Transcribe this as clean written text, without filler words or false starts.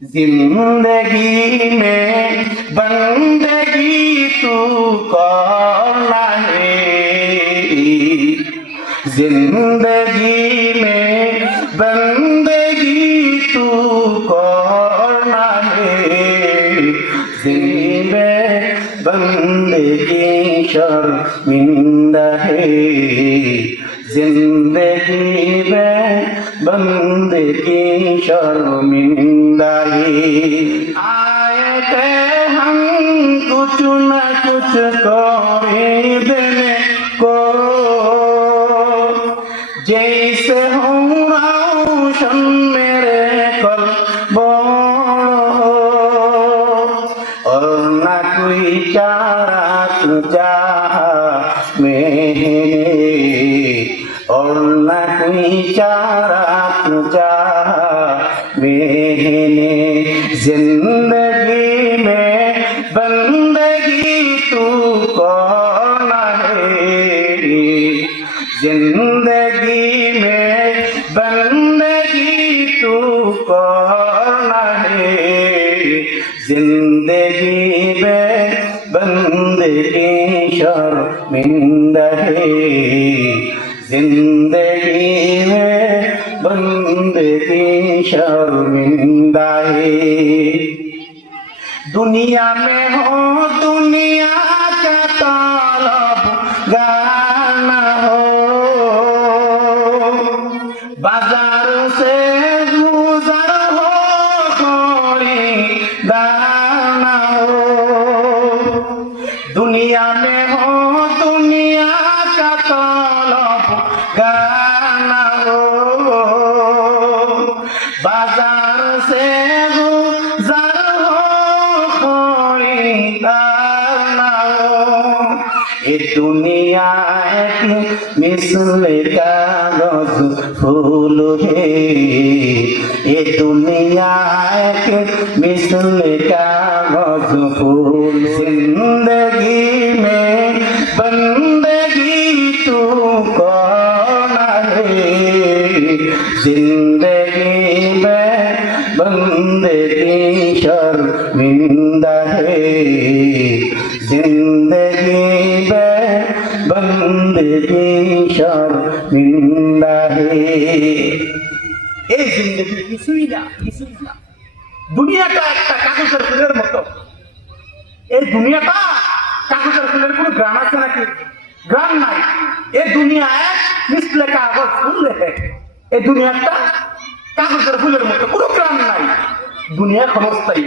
जिंदगी में बंदगी तू करना है, जिंदगी में बंदगी तू करना है, जिंदगी में बंदगी शर्मिंदा है, जिंदगी में बंदगी शर्मिंदा है। आए थे हम कुछ न कुछ कर देने को, जैसे हूँ रोशन मेरे कल्ब और न कोई चारा तुझा मैंने, और न कोई चारा तुझा मैंने, जिंदगी में बंदगी तू करना है, जिंदगी में बंदगी तू करना है, जिंदगी में बंदगी शर्मिंदा है, जिंदगी में बंदगी शर्मिंदा है। दुनिया में हो दुनिया का तलब गाना हो, बाजार से गुजर हो खरीदाना हो, दुनिया में हो दुनिया का तलब गाना हो, बाजार से गुजर हो खरीदाना हो। ये दुनिया एक मिसल कागज फूल है, ये दुनिया एक मिसल कागज फूल, जिंदगी में बंदगी तू करना है, जिंदगी में बंदगी शर्मिंदा है, जिंदगी में बंदगी शर्मिंदा है। এই জিন্দগি কিছুই না, কিছুই না। দুনিয়াটা একটা কাগজের ফুলের মতো। এই দুনিয়াটা কাগজের ফুলের কোনো গ্রাম আছে নাকি? গ্রাম নাই। এই দুনিয়া এক মিশলে কাগজ ফুল লেখে। এই দুনিয়াটা কাগজের ফুলের মতো, কোনো গ্রাম নাই। দুনিয়া ক্ষণস্থায়ী।